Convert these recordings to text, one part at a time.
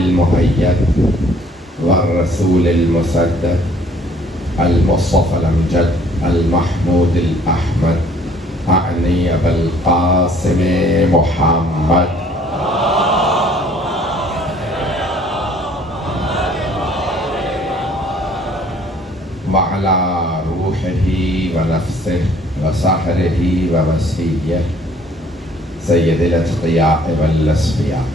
المؤيد والرسول المسدد المصطفى الأمجد المحمود الأحمد أعني أبا القاسم محمد وعلى روحه ونفسه وسحره ووسيله سيد الأتقياء والأصفياء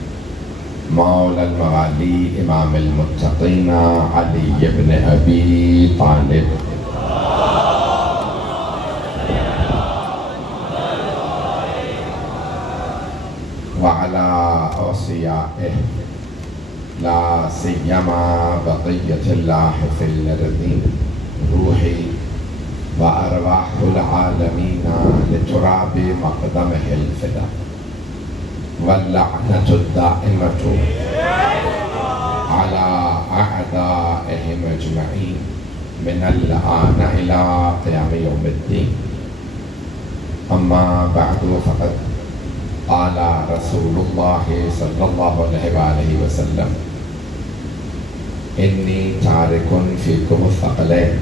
مولى الموالي إمام المتقين علي بن أبي طالب وعلى أوصيائه لا سيما بقية الله في الأرضين روحي وأرواح العالمين لتراب مقدمه الفدا واللعنة الدائمة على أعدائهم أجمعين من الآن إلى قيام يوم الدين. أما بعد فقد قال رسول الله صلى الله عليه وآله وسلم إني تارك فيكم الثقلين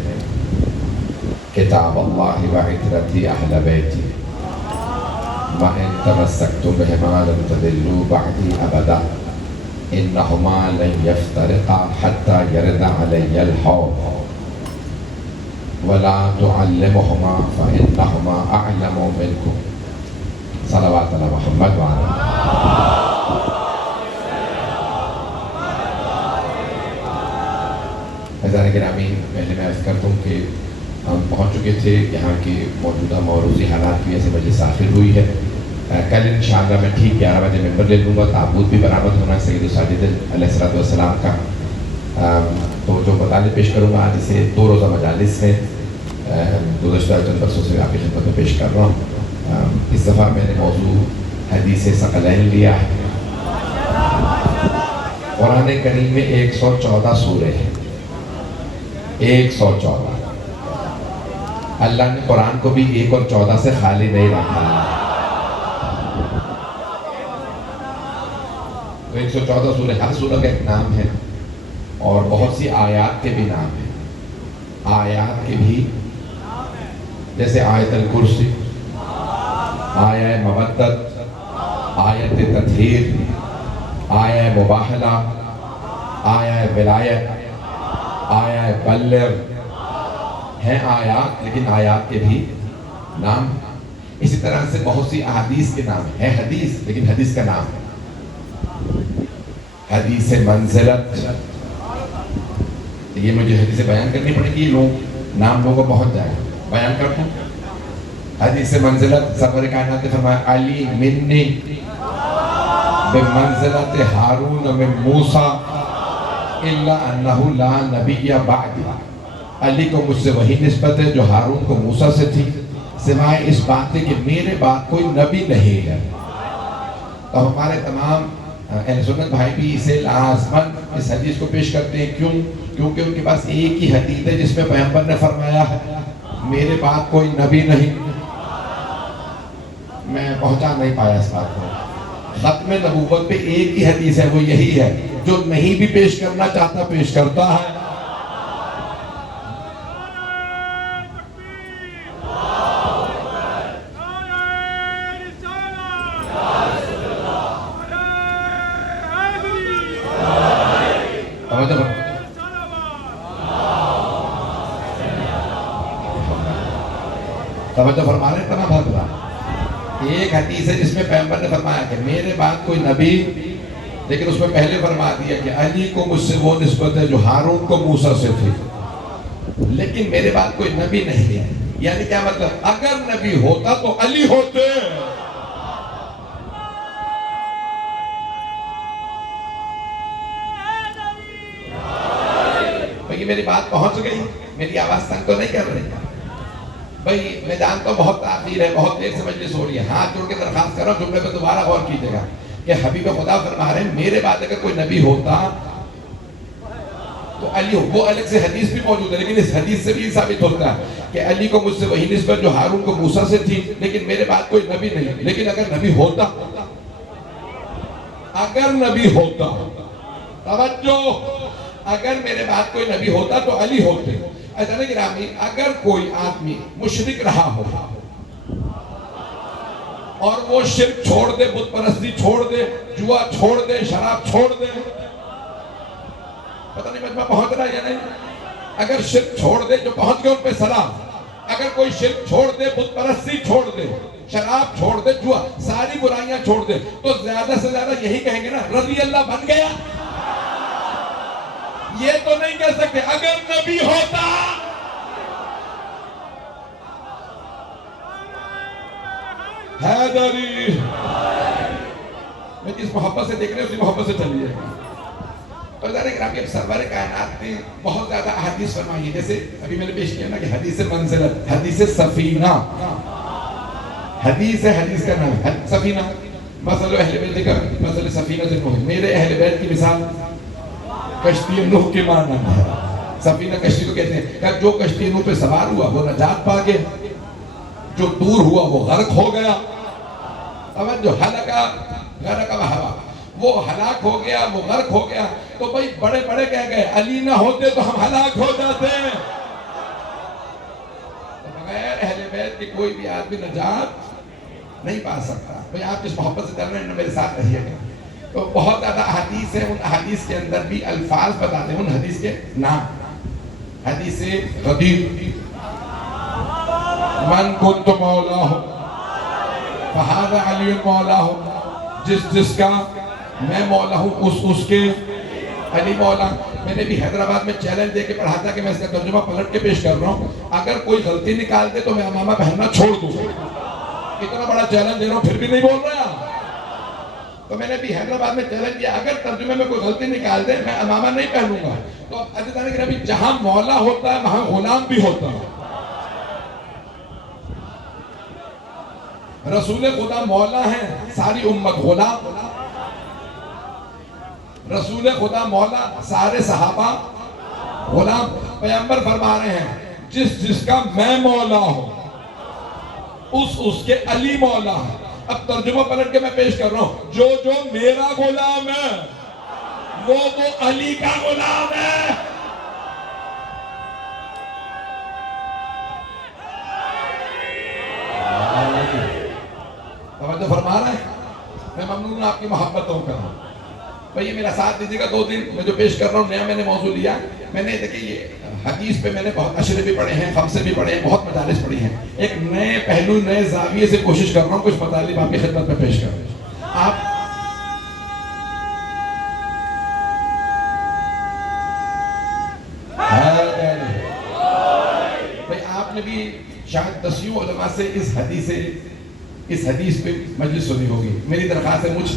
كتاب الله وعترتي أهل بيتي وإن تمسكتم بهما لن تضلوا بعدي أبدا إنهما لن يفترقا حتى يرد علي الحوض ولا تعلمهما فإنهما أعلم منكم صلوات اللہ محمد وعلا. عزیزان گرامی، پہلے میں عرض کرتا ہوں کہ ہم پہنچ چکے تھے یہاں کی موجودہ موروثی حالات کی وجہ سے مجلس آخر ہوئی ہے. کل انشاءاللہ میں ٹھیک 11 بجے ممبر لے لوں گا. تابوت بھی برآمد ہونا ہے سید الساجد علیہ السلام کا. تو جو مطالب پیش کروں گا آج اسے 2 روزہ مجالس ہیں گزشتہ چند برسوں سے آپ کی خدمت میں پیش کر رہا ہوں. اس دفعہ میں نے موضوع حدیث ثقلین لیا ہے. قرآن کریم میں 114 سورے ہیں. 114. اللہ نے قرآن کو بھی 1 اور 14 سے خالی نہیں رکھا. تو 114 سورے، ہر سورہ کا ایک نام ہے اور بہت سی آیات کے بھی نام ہیں. آیات کے بھی جیسے آیت الکرسی، آیہ مودت، آیت تطہیر، آیہ مباہلہ، آیہ ولایت، آیہ بلغ ہیں آیات، لیکن آیات کے بھی نام. اسی طرح سے بہت سی احادیث کے نام ہے حدیث، لیکن حدیث کا نام ہے حدیث منزلت. یہ مجھے حدیث بیان کرنی پڑے گی، نام لوگوں کو پہنچ جائے. بیان کرتا ہوں. حدیث منزلت، سرور کائنات نے فرمایا علی منی بمنزلت ہارون من موسیٰ الا انہ لا نبی بعدی. علی کو مجھ سے وہی نسبت ہے جو ہارون کو موسیٰ سے تھی، سوائے اس بات ہے کہ میرے بعد کوئی نبی نہیں ہے. تو ہمارے تمام اہل سنت بھائی بھی اسے لازماً اس حدیث کو پیش کرتے ہیں. کیوں؟ کیونکہ ان کے پاس ایک ہی حدیث ہے جس میں پیغمبر نے فرمایا ہے میرے بعد کوئی نبی نہیں. میں پہنچا نہیں پایا اس بات کو. ختم نبوت پہ ایک ہی حدیث ہے، وہ یہی ہے. جو نہیں بھی پیش کرنا چاہتا پیش کرتا ہے. توجہ فرما رہے ہیں تمام حضرات. ایک حدیث ہے جس میں پیغمبر نے فرمایا کہ میرے بعد کوئی نبی، لیکن اس میں پہلے فرما دیا کہ علی کو مجھ سے وہ نسبت ہے جو ہارون کو موسیٰ سے تھی، لیکن میرے بعد کوئی نبی نہیں ہے. یعنی کیا مطلب؟ اگر نبی ہوتا تو علی ہوتے. بھئی میری بات پہنچ گئی؟ میری آواز تنگ تو نہیں کر رہی؟ بھئی میں جانتا ہوں بہت تاخیر ہے، بہت دیر سے مجلس ہو رہی ہے. ہاتھ جوڑ کے درخواست کر رہا ہوں جملے پہ دوبارہ غور کیجئے گا کہ حبیب خدا فرما رہے ہیں میرے بعد اگر کوئی نبی ہوتا تو علی ہو. وہ الگ سے حدیث بھی موجود ہے، لیکن اس حدیث سے بھی ثابت ہوتا ہے کہ علی کو مجھ سے وہی نسبت جو ہارون کو موسیٰ سے تھی، لیکن میرے بعد کوئی نبی نہیں. لیکن اگر نبی ہوتا توجہ، اگر میرے بعد کوئی نبی ہوتا تو علی ہوتے. ایسا نہیں گرامی، اگر کوئی آدمی مشرک رہا ہو اور وہ شرک چھوڑ دے، بت پرستی چھوڑ دے، جوا چھوڑ دے، شراب چھوڑ دے، پتہ نہیں مجمع پہنچ رہا ہے یا نہیں، اگر شرک چھوڑ دے، جو پہنچ گئے ان پہ سلام، اگر کوئی شرک چھوڑ دے، بت پرستی چھوڑ دے، شراب چھوڑ دے، جوا، ساری برائیاں چھوڑ دے، تو زیادہ سے زیادہ یہی کہیں گے نا رضی اللہ بن گیا. یہ تو نہیں کہہ سکتے اگر نبی ہوتا. حیدری، میں جس محبت سے دیکھ رہے ہیں اسی محبت سے چلیے. اور گرامی اب سرور کائنات نے بہت زیادہ احادیث فرمائی ہے، جیسے ابھی میں نے پیش کیا نا کہ حدیث منزلت، حدیث سفینہ، حدیث ہے، حدیث کا نام ہے سفینہ. مثل اہل بیت کا مثل سفینہ سے نوح، میرے اہل بیت کی مثال کشتی نوح کے معنی ہے. سفینہ کشتی کو کہتے ہیں کہ جو کشتی نوح پہ سوار ہوا وہ نجات پا گیا، جو دور ہوا وہ غرق ہو گیا. جو غرق ہوا، وہ ہلاک ہو گیا، وہ غرق ہو گیا. تو بھائی بڑے بڑے کہہ گئے علی نہ ہوتے تو ہم ہلاک ہو جاتے. بغیر اہل بیت کی کوئی بھی آدمی نجات نہیں پا سکتا. بھائی آپ جس محبت سے چل رہے ہیں میرے ساتھ رہیے گا. تو بہت زیادہ احادیث ہیں، ان احادیث کے اندر بھی الفاظ بتاتے ہیں، ان حدیث کے نام. حدیث غدیر، من کنت مولا ہو فہذا علی مولا ہو، جس کا میں مولا ہوں اس کے علی مولا. میں نے بھی حیدرآباد میں چیلنج دے کے پڑھا تھا کہ میں اس کا ترجمہ پلٹ کے پیش کر رہا ہوں، اگر کوئی غلطی نکال دے تو میں امامہ پہننا چھوڑ دوں. اتنا بڑا چیلنج دے رہا ہوں پھر بھی نہیں بول رہا. تو میں نے بھی حیدرآباد میں چیلنج کیا اگر ترجمے میں کوئی غلطی نکال دے میں امامہ نہیں پہنوں گا. تو اب عزیزان گرامی جہاں مولا ہوتا ہے وہاں غلام بھی ہوتا ہے. رسول خدا مولا ہیں، ساری امت غلام. رسول خدا مولا، سارے صحابہ غلام. پیغمبر فرما رہے ہیں جس کا میں مولا ہوں اس کے علی مولا ہے. اب ترجمہ پلٹ کے میں پیش کر رہا ہوں، جو میرا غلام ہے وہ علی کا غلام ہے. توجہ فرما رہے ہیں. میں ممنون ہوں آپ کی محبتوں کا. بھئی یہ میرا ساتھ دیجیے گا. 2 دن میں جو پیش کر رہا ہوں نیا میں نے موضوع لیا. میں نے دیکھیں یہ حدیث پہ میں نے بہت اشرے بھی پڑھے ہیں، خمسے بھی پڑھے ہیں، بہت مجالس پڑھی ہیں. ایک نئے پہلو، نئے زاویے سے کوشش کر رہا ہوں کچھ مطالب آپ کی خدمت میں پیش کر. آپ بھئی آپ نے بھی شاید 10 علماء سے اس حدیث پہ مجلس سنی ہوگی. میری درخواست ہے مجھ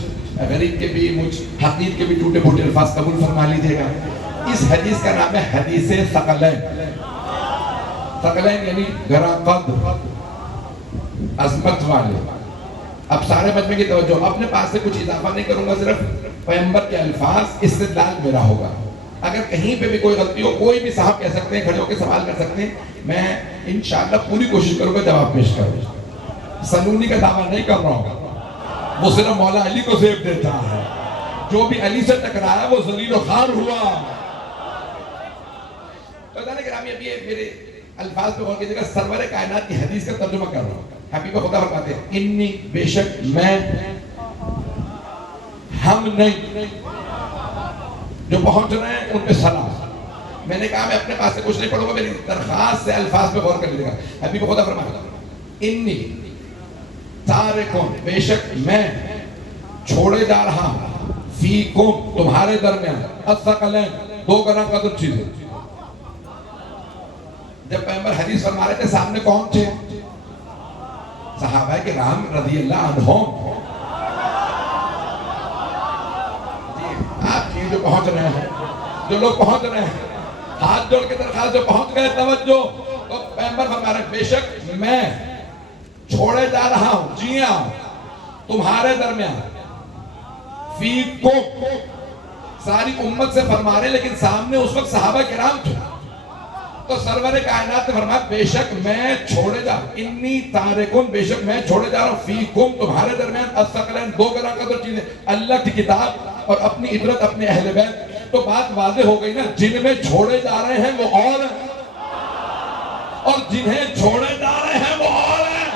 غریب کے بھی، مجھ حقیر کے بھی ٹوٹے پھوٹے الفاظ قبول فرما لیجیے گا. اس حدیث کا نام ہے حدیث ثقلین. ثقلین یعنی گراں قدر، عظمت والے. اب سارے مجمع کی توجہ، اپنے پاس سے کچھ اضافہ نہیں کروں گا، صرف پیغمبر کے الفاظ استدلال میرا ہوگا. اگر کہیں پہ بھی کوئی غلطی ہو کوئی بھی صاحب کہہ سکتے ہیں، کھڑے ہو کے سوال کر سکتے ہیں. میں انشاءاللہ پوری کوشش کروں گا جواب پیش کروں. سنونی کا دعویٰ نہیں کر رہا ہوں، وہ صرف مولا علی کو زیب دیتا ہے. جو بھی علی سے ٹکرایا وہ ذلیل و خوار ہوا. تو گرامی اب یہ میرے الفاظ پہ غور کیجیے گا. سرور کائنات کی حدیث کا ترجمہ کر رہا ہوں. حبیب خدا فرماتے ہیں انی، بے شک میں، ہم نہیں، جو پہنچ رہے ہیں ان پہ سلام. میں نے کہا میں اپنے پاس سے کچھ نہیں پڑھوں گا، میری درخواست سے الفاظ پہ غور کر لیجیے گا. حبیب خدا فرماتے ہیں انی تارکون، بے شک میں چھوڑے جا رہا ہوں، فیکم تمہارے درمیان، الثقلین 2 گراں قدر چیزیں. جب پیغمبر حدیث فرما رہے تھے سامنے کون تھے؟ صحابہ کرام رضی اللہ عنہم. آپ کی جو پہنچ رہے ہیں، جو لوگ پہنچ رہے ہیں، ہاتھ جوڑ کے درخواست جو پہنچ گئے توجہ. تو پیغمبر فرما رہے ہیں بے شک میں چھوڑے جا رہا ہوں، جی ہاں، تمہارے درمیان، فیکم ساری امت سے فرما رہے، لیکن سامنے اس وقت صحابہ کرام تھے. تو سرور کائنات نے فرمایا بے شک میں چھوڑے جا، انی تارکن، بے شک میں چھوڑے جا رہا ہوں، فیکم تمہارے درمیان، الثقلین 2 گراں قدر چیزیں، اللہ کی کتاب اور اپنی عبرت، اپنے اہل بیت. تو بات واضح ہو گئی نا، جن میں چھوڑے جا رہے ہیں وہ اور ہیں، اور جنہیں چھوڑے جا رہے ہیں وہ اور ہیں۔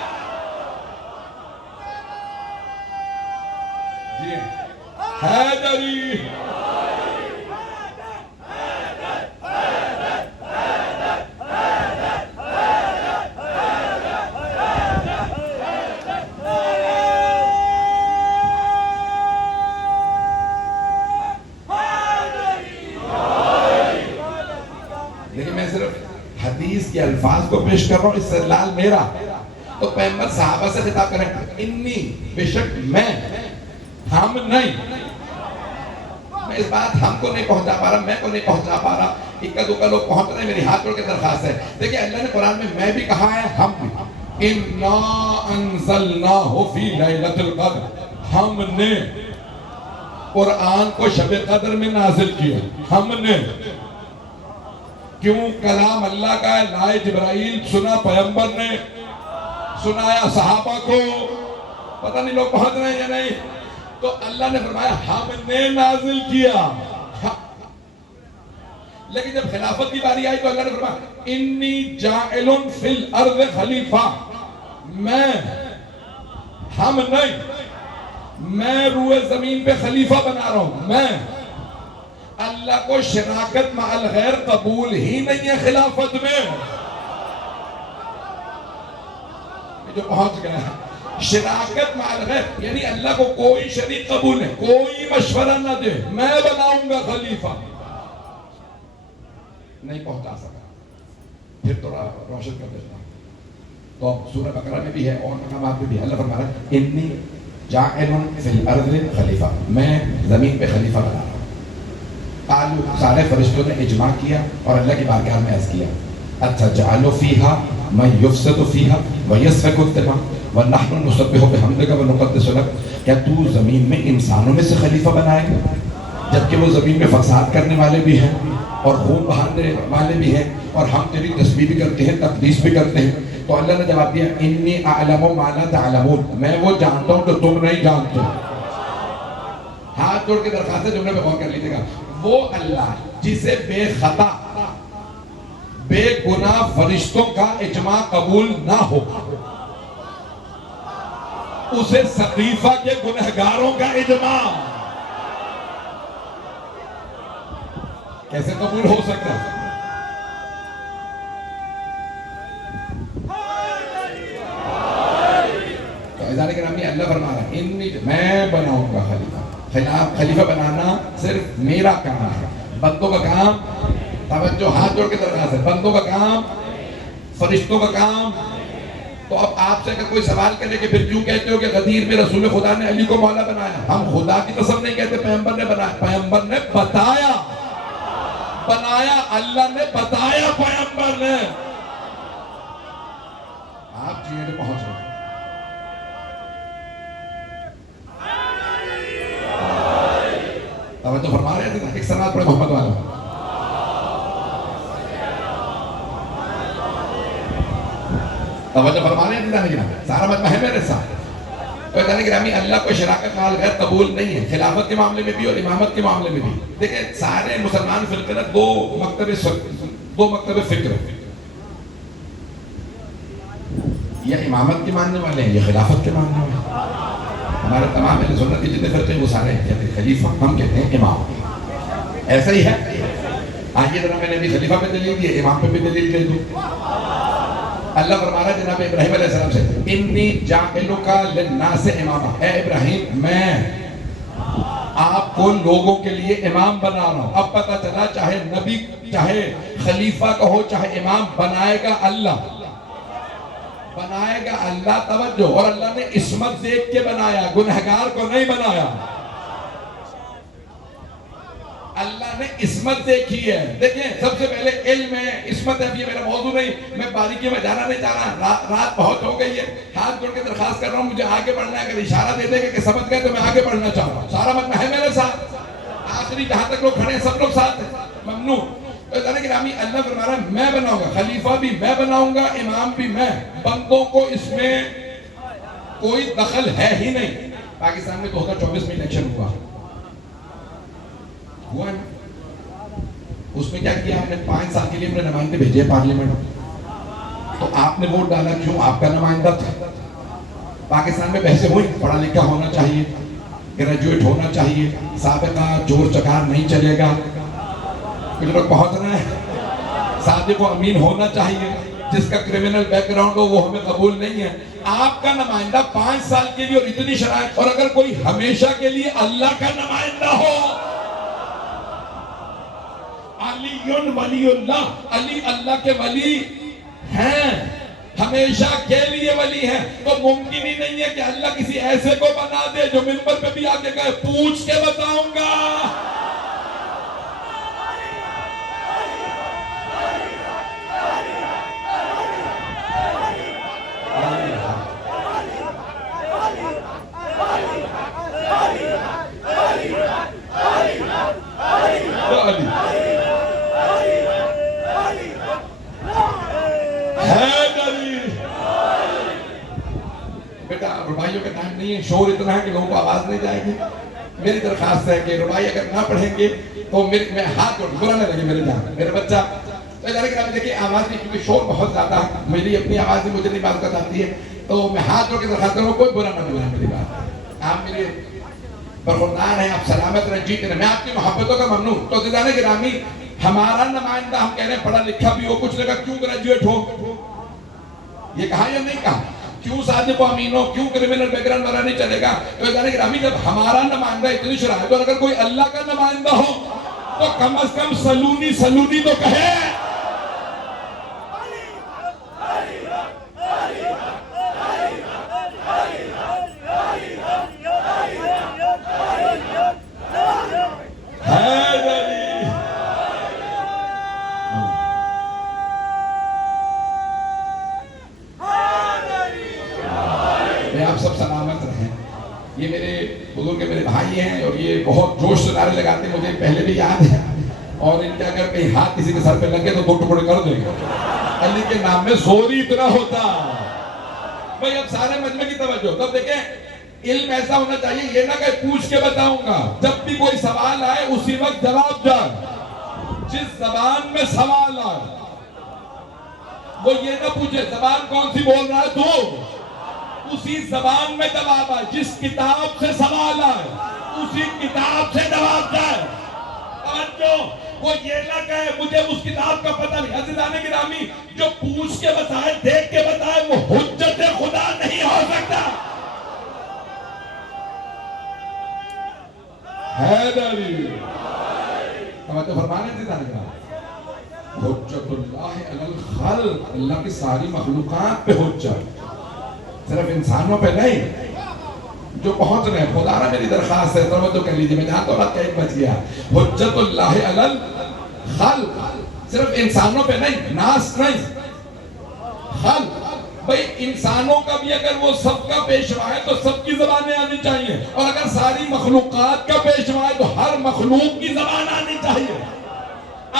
جی حیدری، لیکن میں صرف حدیث کے الفاظ کو پیش کر رہا ہوں، استدلال میرا۔ تو پیغمبر صحابہ سے خطاب کریں، انی، بے شک میں، ہم نہیں، میں اس بات ہم کو نہیں پہنچا پا رہا، میں کو نہیں پہنچا پا رہا، اکا دکا لوگ پہنچ رہے ہیں، میری ہاتھ جوڑ کے درخواست ہے۔ دیکھیں اللہ نے قرآن میں بھی کہا ہے، ہم بھی، اِنَّا أَنزَلْنَاهُ فِي لَيْلَةِ الْقَدْرِ، ہم نے قرآن کو شب قدر میں نازل کیا، ہم نے۔ کیوں؟ کلام اللہ کا ہے، لائے جبرائیل، سنا پیغمبر نے، سنایا صحابہ کو، پتہ نہیں لوگ پہنچ رہے ہیں یا نہیں۔ تو اللہ نے فرمایا ہم نے نازل کیا، لیکن جب خلافت کی باری آئی تو اللہ نے فرمایا انی جاعل فی الارض خلیفہ، میں، ہم نہیں، میں روئے زمین پہ خلیفہ بنا رہا ہوں، میں۔ اللہ کو شراکت مع الغیر قبول ہی نہیں ہے خلافت میں، جو پہنچ گیا ہے شراکت مع الغیر، یعنی اللہ کو کوئی شریک قبول ہے، کوئی مشورہ نہ دے، میں بناؤں گا خلیفہ، نہیں پہنچا سکا۔ پھر تھوڑا روشن کر دیتا ہوں، تو سورہ بقرہ میں بھی ہے اور مقامات میں بھی اللہ فرما رہا ہے انی جاعل فی الارض خلیفہ، میں زمین پہ خلیفہ بنا رہا ہوں۔ سارے فرشتوں نے اجماع کیا اور اللہ کی بارگاہ میں عرض کیا اتجعل فیہا من یفسد فیہا ویسفک الدماء ونحن نسبح بحمدک ونقدس لک، کیا تو زمین میں انسانوں میں سے خلیفہ بنائے گا جبکہ وہ زمین میں فساد کرنے والے بھی ہیں اور خون بہانے والے بھی ہیں، اور ہم تیری تسبیح بھی کرتے ہیں، تقدیس بھی کرتے ہیں۔ تو اللہ نے جواب دیا انی اعلم ما لا تعلمون، میں وہ جانتا ہوں جو تم نہیں جانتے۔ ہاتھ جوڑ کے درخواست ہے، جملے پہ غور کر لیجیے گا، وہ اللہ جسے بے خطا بے گناہ فرشتوں کا اجماع قبول نہ ہو، اسے سقیفہ کے گنہگاروں کا اجماع کیسے قبول ہو سکتا ہے؟ تو عزیزان گرامی اللہ فرما رہا ہے میں بناؤں گا خلیفہ۔ خلیفہ بنانا صرف میرا کام ہے، بندوں کا کام، توجہ ہاتھ جوڑ کے درخواست ہے، بندوں کا کام، فرشتوں کا کام۔ تو اب آپ سے اگر کوئی سوال کرے کہ پھر کیوں کہتے ہو کہ غدیر میں رسول خدا نے علی کو مولا بنایا؟ ہم خدا کی قسم نہیں کہتے، پیغمبر نے بنایا، پیغمبر نے بتایا، بنایا اللہ نے، بتایا پیغمبر نے۔ آپ جینے پہ پہنچ رہے ہیں، توجہ فرما رہے ہیں، ایک سنات پڑھے محمد والا۔ توجہ فرما رہے ہیں، سارا مجمع ہے میرے ساتھ۔ تو کہنے گرامی اللہ کو شراکت مع الغیر قبول نہیں ہے، خلافت کے معاملے میں بھی اور امامت کے معاملے میں بھی۔ دیکھیں سارے مسلمان فرقے میں دو مکتب فکر، یہ امامت کے ماننے والے ہیں، یہ خلافت کے ماننے والے ہیں۔ ہمارے تمام اہل سنت کے جتنے فرقے وہ سارے کہتے ہیں خلیفہ، ہم کہتے ہیں امام۔ ایسا ہی ہے، آئیے ذرا میں نے بھی خلیفہ پہ دلیل دی، امام پہ بھی دلیل دے دوں۔ اللہ فرما رہا ہے جناب ابراہیم علیہ السلام سے انی جاعلک للناس اماما، اے ابراہیم میں آپ کو لوگوں کے لیے امام بنا رہا ہوں۔ اب پتہ چلا چاہے نبی، چاہے خلیفہ کہو، چاہے امام، بنائے گا اللہ، بنائے گا اللہ۔ توجہ، اور اللہ نے عصمت دیکھ کے بنایا، گنہگار کو نہیں بنایا۔ اللہ نے عصمت دیکھی ہے۔ دیکھیں سب سے پہلے علم ہے، عصمت ہے، یہ میرا موضوع نہیں، میں باریکی میں جانا نہیں چاہ رہا، رات بہت ہو گئی ہے، ہاتھ جوڑ کے درخواست کر رہا ہوں، مجھے آگے بڑھنا ہے، اگر اشارہ دے دیں گے کہ سمجھ گئے تو میں آگے بڑھنا چاہ رہا ہوں۔ سارا مجمع ہے میرے ساتھ، آخری جہاں تک لوگ کھڑے ہیں سب لوگ ساتھ ہیں، ممنوع۔ گرامی اللہ فرما رہا ہے میں بناؤں گا، خلیفہ بھی میں بناؤں گا، امام بھی میں، بندوں کو اس میں کوئی دخل ہے ہی نہیں۔ پاکستان میں 2024 میں الیکشن ہوا ہے، اس میں کیا کیا آپ نے؟ 5 سال کے لیے اپنے نمائندے بھیجے پارلیمنٹ. تو آپ نے ووٹ ڈالا کیوں؟ آپ کا نمائندہ تھا. پاکستان میں بحثیں ہوئی پڑھا لکھا ہونا چاہیے, گریجویٹ ہونا چاہیے, سابقہ چور چکار نہیں چلے گا. کچھ لوگ پہنچ رہے ہیں. صادق و امین ہونا چاہیے, جس کا کرمنل بیک گراؤنڈ ہو وہ ہمیں قبول نہیں ہے. آپ کا نمائندہ 5 سال کے لیے اور اتنی شرائط, اور اگر کوئی ہمیشہ کے لیے اللہ کا نمائندہ ہو, علی ولی اللہ, علی اللہ کے ولی ہیں, ہمیشہ کے لیے ولی ہیں, تو ممکن ہی نہیں ہے کہ اللہ کسی ایسے کو بنا دے جو منبر پہ بھی آگے کہے پوچھ کے بتاؤں گا. بیٹا ربائیوں کا ٹائم نہیں ہے, شور اتنا ہے کہ لوگوں کو آواز نہیں جائے گی. میری درخواست ہے کہ ربائی اگر نہ پڑھیں گے تو میں ہاتھ جوڑ, برا نہ لگے میرے جان میرے بچہ. دیکھیں آواز نہیں, کیونکہ شور بہت زیادہ ہے, میری اپنی آواز بھی مجھے نہیں بات کر آتی ہے, تو میں ہاتھ جوڑ کے درخواست کروں, کوئی برا نہ بلائے میری بات. آپ میرے برخوردار ہیں, آپ سلامت رہیں, جیتے رہیں, میں آپ کی محبتوں کا ممنون. تو عزیزان گرامی, ہمارا نمائندہ ہم کہہ رہے ہیں پڑھا لکھا بھی ہو, کچھ نے کہا کیوں گریجویٹ ہو, یہ کہا یا نہیں کہا, کیوں صادق و امین ہو, کیوں کرمنل بیک گراؤنڈ والا نہیں چلے گا. تو عزیزان گرامی, جب ہمارا نمائندہ اتنی شرائط, اور اگر کوئی اللہ کا نمائندہ ہو تو کم از کم سلونی تو کہے. آپ سب سلامت رہیں. یہ میرے بزرگ میرے بھائی ہیں, اور یہ بہت جوش سے نعرے لگاتے ہیں, مجھے پہلے بھی یاد ہے, اور ان کے اگر کہیں ہاتھ کسی کے سر پہ لگے تو 2 ٹکڑے کر دیں گے. علی کے نام میں زور ہی اتنا ہوتا. بھائی اب سارے مجمع کی توجہ. تب دیکھیں علم ایسا ہونا چاہیے, یہ نہ کہ پوچھ کے بتاؤں گا, جب بھی کوئی سوال آئے اسی وقت جواب جائے. جس زبان میں سوال آئے وہ یہ نہ پوچھے زبان کون سی بول رہا ہے تو, اسی زبان میں جواب آئے. جس کتاب سے سوال آئے اسی کتاب سے جواب جائے. توجہ, وہ یہ نہ کہے مجھے اس کتاب کا پتہ نہیں. عزیزان گرامی, جو پوچھ کے بتائے, دیکھ کے بتائے, وہ حجت خدا نہیں ہو سکتا. حیدری توجہ فرمانے عزیزان گرامی, حجت اللہ علی الخلق, اللہ کی ساری مخلوقات پہ حجت, صرف انسانوں پہ نہیں. جو پہنچ رہے ہیں, خدا رہا میری درخواست ہے توجہ کر لیجیے, میں جانتا ہوں رات کا 1 بج گیا. حجت اللہ علی الخلق, صرف انسانوں پہ نہیں, ناس نہیں, خلق. بھئی انسانوں کا بھی اگر وہ سب کا پیشوا ہے تو سب کی زبانیں آنی چاہیے, اور اگر ساری مخلوقات کا پیشوا ہے تو ہر مخلوق کی زبان آنی چاہیے.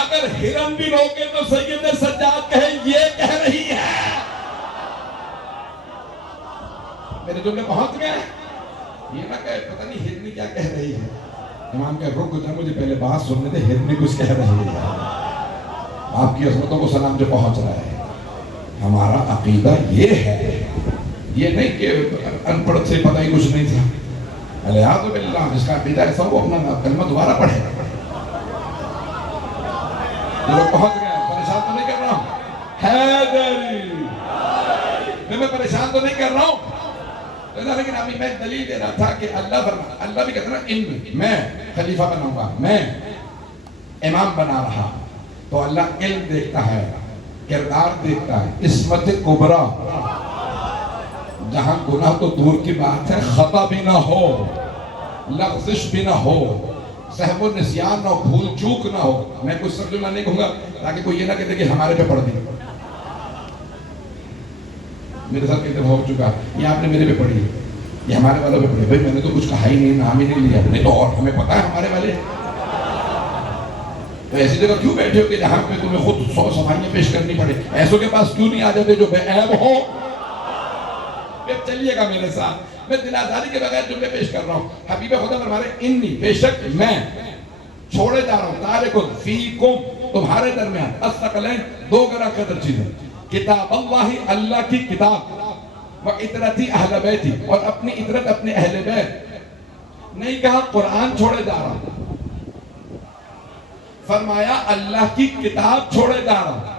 اگر ہرن بھی روکے تو سید سجاد کہے یہ کہہ رہی ہے. میرے جملے پہنچ گئے. یہ نہ کہے پتہ نہیں ہرنی کیا کہہ رہی ہے. امام کہے رک جا, مجھے پہلے بات سننے دے, ہرنی کچھ کہہ رہی ہے. آپ کی عظمتوں کو سلام جو پہنچ رہا ہے. ہمارا عقیدہ یہ ہے, یہ نہیں کہ ان پڑھ سے پتہ ہی کچھ نہیں تھا. الیاذ باللہ, جس کا عقیدہ ایسا وہ اپنا کلمہ دوبارہ پڑھے. یہ لوگ پہنچ گئے, پریشان تو نہیں کر رہا ہوں. حیدری, میں پریشان تو نہیں کر رہا ہوں. لیکن ابھی میں دلیل دے رہا تھا کہ اللہ بھی کہتا نا, علم میں خلیفہ بناؤں گا, میں امام بنا رہا, تو اللہ علم دیکھتا ہے, کردار دیکھتا ہے, عصمت کبریٰ, جہاں گناہ تو دور کی بات ہے, خطا بھی نہ ہو, لغزش بھی نہ ہو, سہو و نسیان نہ ہو, بھول چوک نہ ہو. میں کچھ ترجمہ نہیں کہوں گا تاکہ کوئی یہ نہ کہتے کہ ہمارے پہ پڑھ دی. میرے ساتھ کہتے ہو چکا, یہ آپ نے میرے پہ پڑھی, یہ ہمارے والوں پہ پڑھی. بھائی میں نے تو کچھ کہا ہی نہیں, نام ہی نہیں لیا. نہیں تو اور ہمیں پتا ہے ہمارے والے. تو ایسی جگہ کیوں بیٹھے ہو کہ جہاں پہ تمہیں خود 100 صفائیاں پیش کرنی پڑے. ایسوں کے پاس کیوں نہیں آ جاتے جو بے عیب ہو. پھر چلیے گا میرے ساتھ, میں دل آزاری کے بغیر جملے پیش کر رہا ہوں. حبیب خدا فرما رہے انی, بے شک میں چھوڑے جا رہا ہوں, تارکن فیکم, تمہارے درمیان الثقلین دو گرا قدر چیزیں، کتاب اللہ اللہ کی کتاب، وعطرتی اہل بیتی اور اپنی عطرت اپنے اہل بیت۔ نہیں کہا قرآن چھوڑے جا رہا، فرمایا اللہ کی کتاب چھوڑے جا رہا۔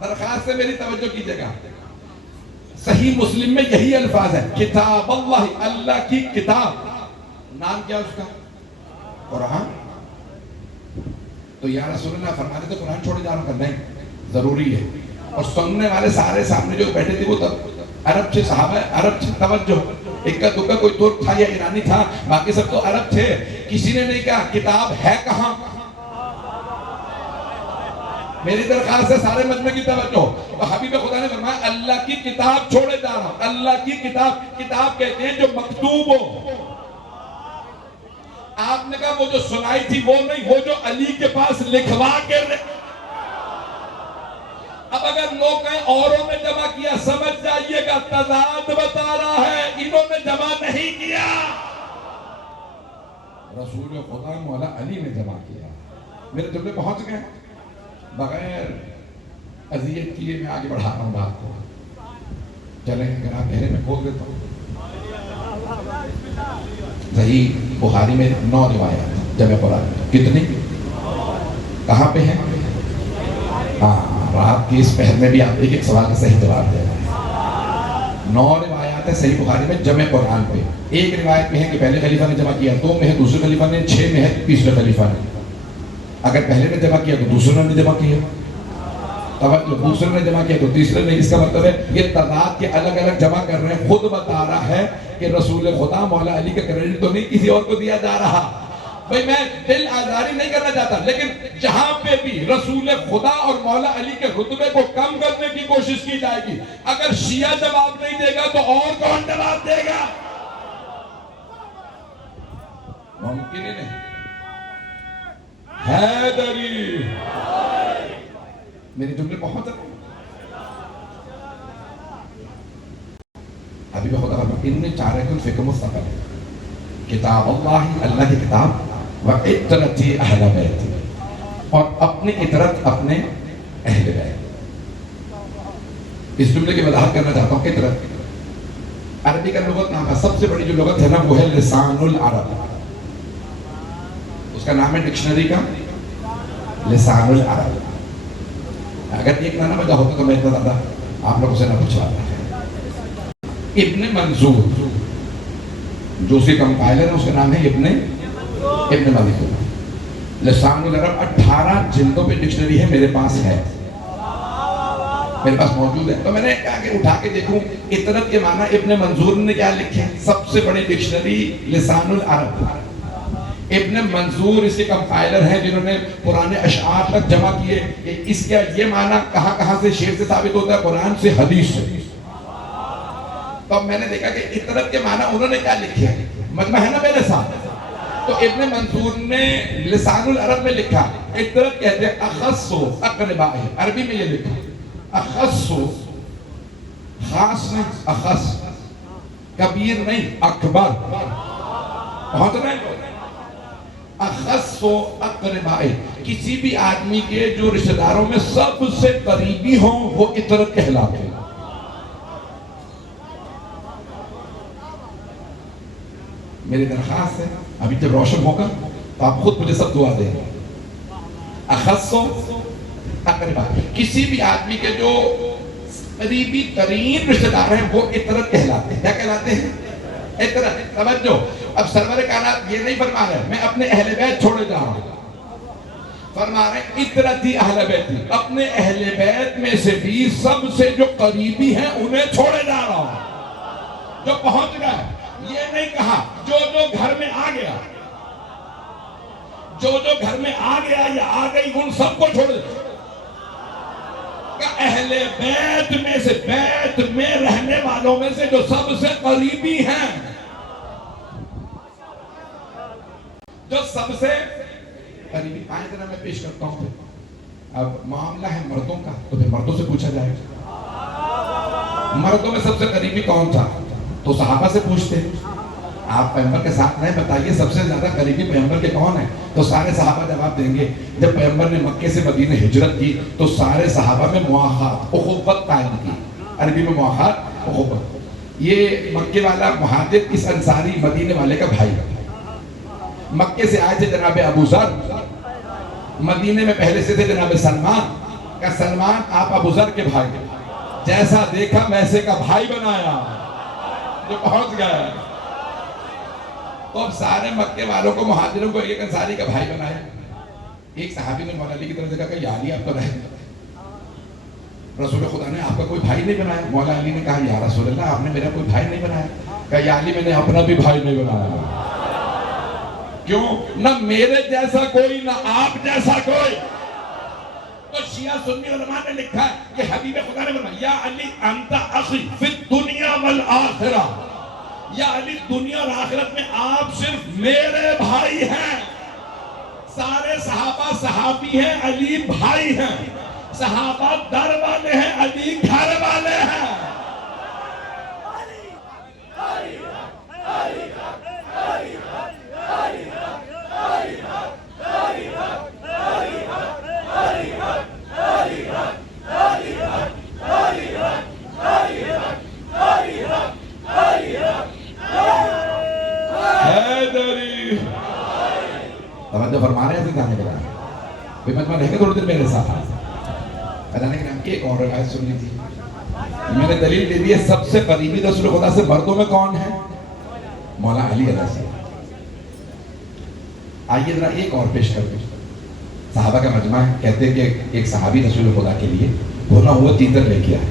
درخواست سے میری توجہ کیجئے گا، صحیح مسلم میں یہی الفاظ ہے، کتاب اللہ اللہ کی کتاب، نام کیا اس کا؟ قرآن۔ تو یا رسول اللہ فرماتے تھے قرآن چھوڑے جا رہا ہوں، نہیں ضروری ہے۔ اور سننے والے سارے سامنے جو بیٹھے تھے وہ عرب تھے، صحابہ عرب تھے، توجہ، اکا دکا کوئی ترک تھا یا ایرانی تھا، باقی سب تو عرب تھے۔ کسی نے نہیں کہا کتاب ہے کہاں؟ میری درخواست ہے سارے مجمع کی توجہ، حبیب خدا نے فرمایا اللہ کی کتاب چھوڑے جا رہا ہوں۔ اللہ کی کتاب، کتاب کہتے ہیں جو مکتوب ہو۔ آپ نے کہا وہ جو سنائی تھی وہ نہیں، وہ جو علی کے پاس لکھوا کے اب اگر لوگ کہیں اوروں نے جمع کیا، سمجھ جائیے گا تضاد بتا رہا ہے، انہوں نے جمع نہیں کیا، رسول خدا مولا علی نے جمع کیا۔ میرے جملے پہنچ گئے؟ بغیر اذیت کیے میں آگے بڑھا رہا ہوں بات کو، چلیں اگر آپ پہلے میں کھول دیتا ہوں۔ صحیح بخاری میں 9 روایات جمع قرآن، کتنی؟ کہاں پہ ہیں؟ ہاں، رات کی اس پہر میں بھی آپ ایک سوال کا صحیح جواب دے رہے ہیں۔ 9 روایات ہے صحیح بخاری میں جمع قرآن پہ۔ ایک روایت میں ہے کہ پہلے خلیفہ نے جمع کیا، 2 میں ہے دوسرے خلیفہ نے، 6 میں ہے تیسرے خلیفہ نے۔ اگر پہلے نے جمع کیا تو دوسرے نے جمع کیا، دوسرے نے جمع کیا تو تیسرے نے۔ اس کا مطلب ہے یہ تعداد کے الگ الگ جمع کر رہے ہیں، خود بتا رہا ہے کہ رسول خدا مولا علی کا کریڈٹ تو نہیں کسی اور کو دیا جا رہا۔ بھئی میں دل آزاری نہیں کرنا چاہتا، لیکن جہاں پہ بھی رسول خدا اور مولا علی کے رتبے کو کم کرنے کی کوشش کی جائے گی، اگر شیعہ جواب نہیں دے گا تو اور کون جواب دے گا؟ ممکن ہی نہیں۔ حیدری، میری جملے پہنچ رہے ہیں؟ حبیب خدا فرماتے ہیں ان میں چارہ الفکر مستقل ہے، کتاب اللہ اللہ کی کتاب، وعطرتی اہل بیت اور اپنی عطرت اپنے اہل بیت۔ اس جملے کی وضاحت کرنا چاہتا ہوں۔ عطرت عربی کا لغت نام ہے، سب سے بڑی جو لغت ہے نا وہ ہے لسان العرب، اس کا نام ہے ڈکشنری کا لسان العرب۔ اگر ایک نہ وجہ ہوتا تو میں اتنا زیادہ آپ لوگوں سے نہ پوچھواتا۔ ابن منظور جو اسی کمپائلر ہے، اس کا نام ہے ابن منظور۔ لسان العرب 18 جلدوں پہ ڈکشنری ہے، میرے پاس ہے، میرے پاس موجود ہے۔ تو میں نے کہا کہ اٹھا کے دیکھوں عطرت کے معنی ابن منظور نے کیا لکھے، سب سے بڑی ڈکشنری لسان العرب۔ ابن منظور اس کے کمپائلر ہیں جنہوں نے پرانے اشعار تک جمع کیے کہ اس کا یہ معنی کہاں کہاں سے شعر سے ثابت ہوتا ہے، قرآن سے، حدیث سے۔ تو میں نے دیکھا کہ عطرت کے معنی انہوں نے کیا لکھے، مجمع ہے نا میرے ساتھ۔ تو ابن منظور نے لسان العرب میں لکھا عطرت کہتے ہیں اخص و اقرباء، عربی میں یہ لکھا اخص، خاص نہیں، اخص، کبیر نہیں، اکبر، پہنچ رہے ہیں؟ اخص و اقرباء، کسی بھی آدمی کے جو رشتہ داروں میں سب سے قریبی ہوں وہ عطرت کہلاتے ہیں۔ میری درخواست ہے ابھی جب روشن ہوگا تو آپ خود مجھے سب دعا دیں۔ اخص و اقرباء، کسی بھی آدمی کے جو قریبی ترین رشتہ دار ہیں وہ عطرت کہلاتے ہیں۔ کیا کہلاتے ہیں؟ عطرت۔ توجہ، اب سرور کائنات یہ نہیں فرما رہے میں اپنے اہل بیت چھوڑے جا رہا ہوں، فرما رہے ہیں عطرتی اہل بیتی، اپنے اہل بیت میں سے بھی سب سے جو قریبی ہیں انہیں چھوڑے جا رہا ہوں، جو پہنچ گئے۔ یہ نہیں کہا جو گھر میں آ گیا، جو گھر میں آ گیا یا آ گئی ان سب کو چھوڑ دے۔ اہل بیت میں سے، بیت میں رہنے والوں میں سے جو سب سے قریبی ہیں، جو سب سے قریبی، آئیں ذرا میں پیش کرتا ہوں۔ اب معاملہ ہے مردوں کا تو پھر مردوں سے پوچھا جائے گا، مردوں میں سب سے قریبی کون تھا؟ تو صحابہ سے پوچھتے، آپ پیغمبر کے ساتھ رہے، بتائیے سب سے زیادہ قریبی پیغمبر کے کون ہیں؟ تو سارے صحابہ جواب دیں گے جب پیغمبر نے مکے سے مدینے ہجرت کی تو سارے صحابہ میں مواخات، اخوت قائم کی، عربی میں مواخات، اخوت۔ یہ مکے والا مہاجر اس انصاری مدینے والے کا بھائی، مکے سے آئے تھے جناب ابو ذر، مدینے میں پہلے سے تھے جناب سلمان، کہ سلمان آپ ابو ذر کے بھائی، جیسا دیکھا ویسے کا بھائی بنایا، جو پہنچ گئے۔ تو اب سارے مکے والوں کو، مہاجروں کو ایک انصاری کا بھائی بنایا۔ ایک صحابی نے مولا علی کی طرف سے کہا کہ یا علی آپ تو رہے، رسول خدا نے آپ کا کوئی بھائی نہیں بنایا۔ مولا علی نے کہا یا رسول اللہ آپ نے میرا کوئی بھائی نہیں بنایا۔ کہا یا علی میں نے اپنا بھی بھائی نہیں بنایا۔ کیوں؟ نہ میرے جیسا کوئی، نہ آپ جیسا کوئی۔ تو شیعہ سنی علماء نے لکھا ہے کہ حبیب خدا نے فرمایا یا علی انت اخی فی الدنیا والآخرہ، یا علی دنیا اور آخرت میں آپ صرف میرے بھائی ہیں۔ سارے صحابہ صحابی ہیں، علی بھائی ہیں۔ صحابہ در والے ہیں، علی گھر والے ہیں۔ توجہ فرما رہے ہیں جانے کے بعد بھی میں رہے گا تھوڑی دیر میرے ساتھ جانے کے نام کی ایک اور روایت سن لی تھی، میں نے دلیل دے دی ہے سب سے قریبی رسول خدا سے مردوں میں کون ہے؟ مولا علی علیہ السلام۔ آئیے ذرا ایک اور پیش کر دیں۔ صحابہ کا مجمع ہے، کہتے ہیں کہ ایک صحابی رسول خدا کے لیے بھونا ہوا تیتر لے کے آئے۔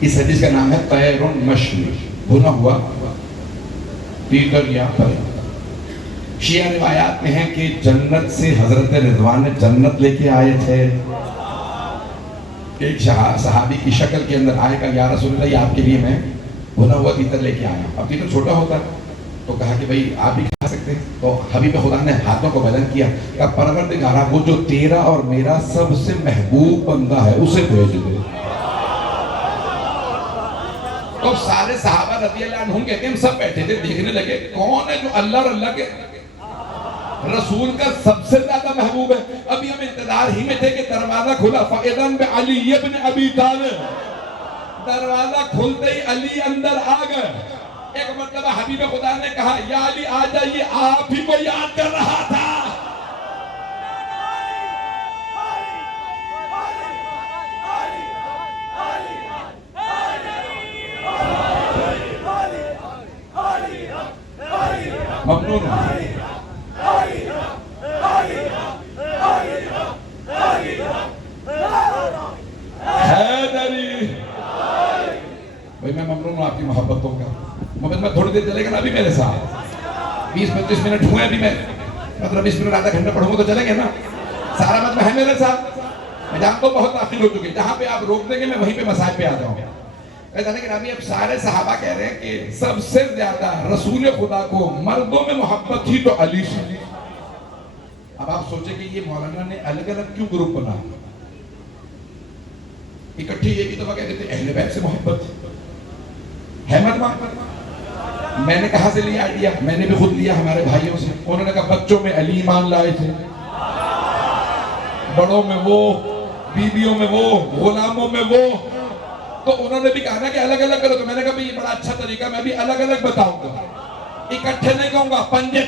اس حدیث کا نام ہے طیر مشوی، بھونا ہوا تیتر یا پرندہ۔ شیعہ روایات میں ہیں کہ جنت سے حضرت رضوان نے جنت لے کے آئے تھے۔ ایک صحابی کی شکل کے اندر آئے گا یا رسول اللہ یہ آپ کے لیے میں بھونا ہوا تیتر لے کے آیا۔ اب تیتر چھوٹا ہوتا ہے تو کہا کہ بھئی آپ بھی کھا سکتے ہیں، تو حبیب خدا نے ہاتھوں کو بلند کیا کہ پروردگارا وہ جو تیرا اور میرا سب سے محبوب بندہ ہے اسے بھیج دے۔ تو سارے صحابہ رضی اللہ عنہم کہتے ہیں ہم سب بیٹھے تھے دیکھنے لگے کون ہے جو اللہ اور اللہ کے رسول کا سب سے زیادہ محبوب ہے۔ ابھی ہم انتظار ہی میں تھے کہ دروازہ کھلا، فَإِذَنْ بِعَلِيِّ بْنِ أَبِي طَالِبٍ، دروازہ کھلتے ہی علی اندر آ گئے۔ ایک مرتبہ حبیب خدا نے کہا یا علی آ جائیے، آپ ہی کو یاد کر رہا تھا۔ ممنون بھائی میں ممنون ہوں آپ کی محبتوں کا۔ محمد میں تھوڑی دیر چلے گا نا ابھی میرے ساتھ 20-25 منٹ ہوئے ابھی میں 15-20 منٹ آدھا گھنٹہ پڑھوں گا تو چلیں گے نا؟ سارا مطلب ہے میرے ساتھ؟ میں جانتا ہوں بہت تاخیر ہو چکی، جہاں پہ آپ روک دیں گے میں وہیں پہ مسائل پہ آ جاؤں گا۔ لیکن ابھی اب سارے صحابہ کہہ رہے ہیں کہ سب سے زیادہ رسول خدا کو مردوں میں محبت تھی تو علی سے۔ اب آپ سوچیں کہ یہ مولانا نے الگ الگ کیوں گروپ بنا؟ اکٹھی یہ بھی تو کہہ دیتے اہل بیت سے محبت ہے محبت۔ میں نے کہاں سے لیا آئیڈیا؟ میں نے بھی خود لیا ہمارے بھائیوں سے۔ انہوں نے کہا بچوں میں علی ایمان لائے تھے، بڑوں میں وہ، بیویوں میں وہ، غلاموں میں وہ۔ تو انہوں نے بھی کہا نا کہ الگ الگ کرو، تو میں نے کہا یہ بڑا اچھا طریقہ، میں بھی الگ الگ بتاؤں گا، اکٹھے نہیں کہوں گا، پنجے